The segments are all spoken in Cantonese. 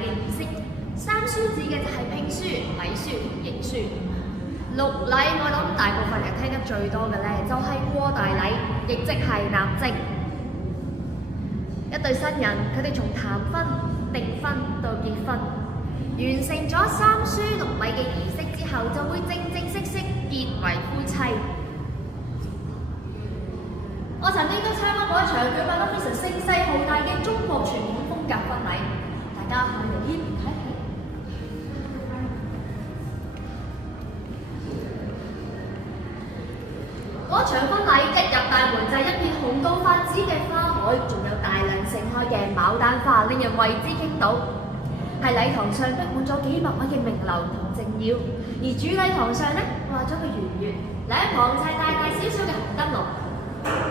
嘅儀式。三書指嘅就係聘書、禮書同刑書。六禮我諗大部分人聽得最多嘅呢，就係過大禮，亦即係納徵。一對新人，佢哋從談婚、訂婚到結婚，完成咗三書六禮嘅儀式之後，就會正正式式結為夫妻。我曾經都參加過一場舉辦得非常聲勢浩大嘅中國傳統風格婚禮，大家可以留意睇睇。嗰場婚禮一入大門就係一片紅到發紫嘅花海，仲有大量盛開嘅牡丹花，令人為之傾倒。喺禮堂上逼滿咗幾百位嘅名流同政要，而主禮堂上呢掛咗個圓月，兩旁就係大大小小嘅紅燈籠。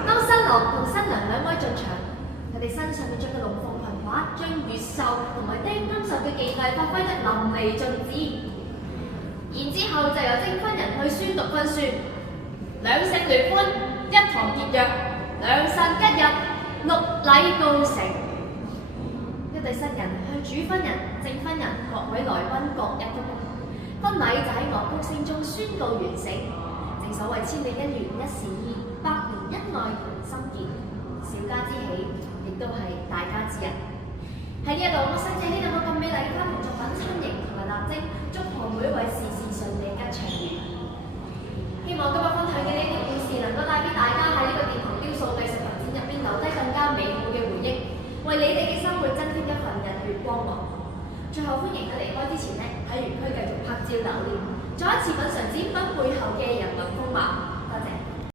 當新郎同新娘兩位進場，佢哋身上面着嘅龍鳳裙褂，將越秀同埋釘金獸嘅技藝發揮得淋漓盡致。然之後就由證婚人去宣讀婚書，兩姓聯歡，一堂結約，良辰吉日，六禮告成。一對新人向主婚人、證婚人各位來賓各一鞠躬，婚禮就喺樂曲聲中宣告完成。正所謂千里姻緣一時意，百年恩愛同心結，小家之喜，亦都係大家之日。喺呢一度，我想借呢兩個咁美麗嘅花瓶作品親迎同埋納徵，祝賀每一位事事順利吉祥如意。希望今日分享嘅呢啲故事能夠帶俾大家喺呢個殿堂雕塑藝術發展入邊留低更加美好嘅回憶，為你哋嘅生活增添一份日月光芒。最後歡迎喺離開之前呢，喺園區繼續拍照留念，再一次品嚐展品背後嘅人文風貌。